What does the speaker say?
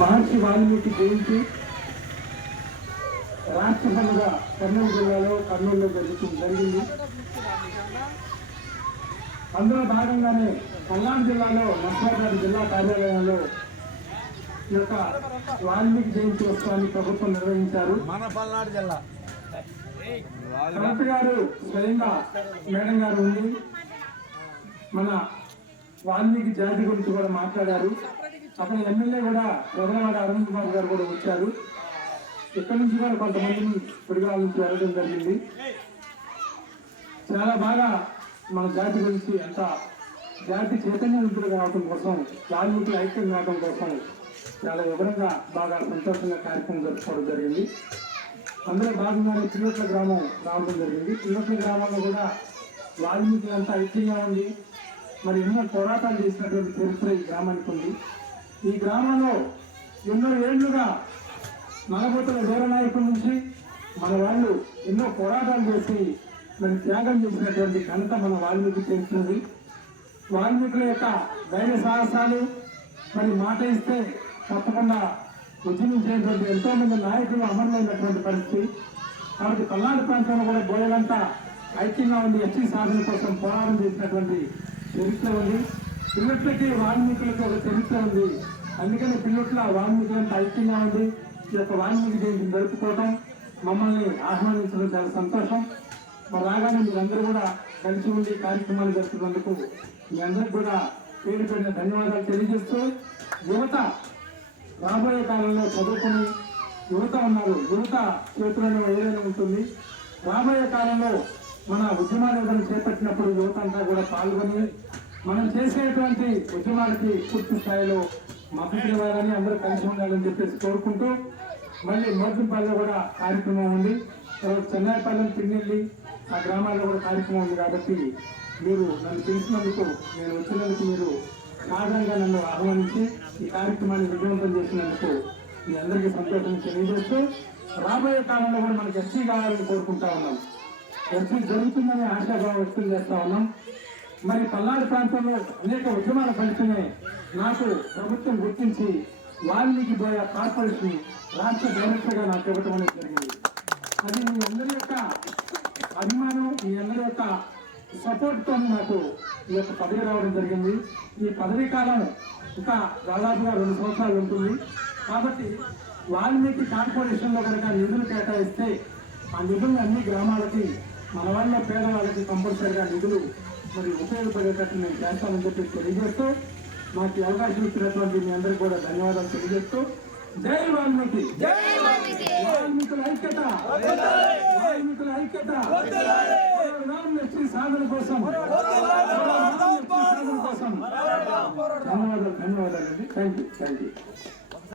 మహర్షి వాల్మీకి జయంతి రాష్ట్ర పండుగ కర్నూలు జిల్లాలో కర్నూలులో జరిగింది. అందులో భాగంగానే పల్నాడు జిల్లాలో నర్సాపేట జిల్లా కార్యాలయంలో ఈ యొక్క వాల్మీకి జయంతి ఉత్సవాన్ని ప్రభుత్వం నిర్వహించారు. మన పల్నాడు జిల్లా కలెక్టర్ గారు స్వయంగా మేడం గారు ఉండి మన వాల్మీకి జాతి గురించి కూడా మాట్లాడారు. అక్కడ ఎమ్మెల్యే కూడా ప్రధానవాడ అరవింద్ బాబు గారు కూడా వచ్చారు. ఇక్కడి నుంచి కూడా కొంతమందిని పిడుగుల నుంచి వెళ్ళడం జరిగింది. చాలా బాగా మన జాతి గురించి ఎంత జాతి చైతన్యవంతులు కావడం కోసం, వాల్మీకులు ఐక్యం కావడం కోసం చాలా వివరంగా బాగా సంతోషంగా కార్యక్రమం జరుపుకోవడం జరిగింది. అందులో భాగంగానే పిల్లట్ల గ్రామం రావడం జరిగింది. పిల్లట్ల గ్రామంలో కూడా వాల్మీకులు అంతా ఐక్యంగా ఉంది. మరి ఎన్నో పోరాటాలు చేసినటువంటి చరిత్ర ఈ గ్రామానికి ఉంది. ఈ గ్రామంలో ఎన్నో ఏళ్లుగా నలబోతుల వీరనాయకుల నుంచి మన వాళ్ళు ఎన్నో పోరాటాలు చేసి మరి త్యాగం చేసినటువంటి ఘనత మన వాల్మీకి చేస్తున్నది. వాల్మీకుల యొక్క ధైర్య సాహసాలు మరి మాట ఇస్తే తప్పకుండా ఉద్యమించేటువంటి ఎంతో మంది నాయకులు అమరులైనటువంటి పరిస్థితి. కాబట్టి పల్నాడు ప్రాంతంలో కూడా బోయలంతా ఐక్యంగా ఉంది. ఎస్టీ సాధన కోసం పోరాటం చేసినటువంటి చరిత్ర ఉంది. పిల్లట్లకి వాల్మీకులకి ఒక చరిత్ర ఉంది. అందుకని పిల్లట్ల వాల్మీకులంతా ఐక్యంగా ఉంది. ఈ యొక్క వాల్మీకి జయంతిని జరుపుకోవటం, మమ్మల్ని ఆహ్వానించడం చాలా సంతోషం. మరి రాగానే మీరందరూ కూడా కలిసి ఉండి కార్యక్రమాలు జరుపుతున్నందుకు మీ అందరికి కూడా పేరు పెట్టిన ధన్యవాదాలు తెలియజేస్తూ, యువత రాబోయే కాలంలో చదువుకుని యువత ఉన్నారు. యువత చేతులలో ఏదైనా ఉంటుంది. రాబోయే కాలంలో మన ఉద్యమాలు ఏదైనా చేపట్టినప్పుడు యువత అంతా కూడా పాల్గొని మనం చేసేటువంటి ఉద్యమాలకి పూర్తి స్థాయిలో మద్దతు ఇవ్వాలని, అందరూ కలిసి ఉండాలని చెప్పేసి కోరుకుంటూ, మళ్ళీ మోర్జంపల్లిలో కూడా కార్యక్రమం ఉంది. తర్వాత చెన్నాయిపల్లెం, పిన్నెల్లి ఆ గ్రామాల్లో కూడా కార్యక్రమం ఉంది. కాబట్టి మీరు నన్ను పిలిచినందుకు, నేను వచ్చినందుకు, మీరు సాధారణంగా నన్ను ఆహ్వానించి ఈ కార్యక్రమాన్ని విజయవంతం చేసినందుకు మీ అందరికీ సంతోషం తెలియజేస్తూ, రాబోయే కాలంలో కూడా మనకి ఎస్సీ కావాలని కోరుకుంటా ఉన్నాం. ఎస్సీ జరుగుతుందని ఆశాభావం వ్యక్తం చేస్తా ఉన్నాం. మరి పల్నాడు ప్రాంతంలో అనేక ఉద్యమాల ఫలితమే నాకు ప్రభుత్వం గుర్తించి వాల్మీకి బోయ కార్పొరేషన్ రాష్ట్ర డైరెక్టర్గా నాకు ఇవ్వటం అనేది జరిగింది. అది మీ అందరి యొక్క అభిమానం, మీ అందరి యొక్క సపోర్ట్తో నాకు ఈ యొక్క పదవి రావడం జరిగింది. ఈ పదవీ కాలం ఇంకా దాదాపుగా 2 సంవత్సరాలు ఉంటుంది. కాబట్టి వాల్మీకి కార్పొరేషన్లో కనుక నిధులు కేటాయిస్తే ఆ నిధులు అన్ని గ్రామాలకి, మన వాళ్ళ పేదవాళ్ళకి కంపల్సరిగా నిధులు మరి ఉపయోగపడేటట్టు నేను చేస్తానని చెప్పి తెలియజేస్తూ, నాకు అవకాశం ఇచ్చినటువంటి మీ అందరికీ కూడా ధన్యవాదాలు తెలియజేస్తూ, జై వాల్మీకి, వాల్మీకుల ఐక్యత, వాల్మీకుల ఐక్యత, సాధన కోసం ధన్యవాదాలు. Thank you.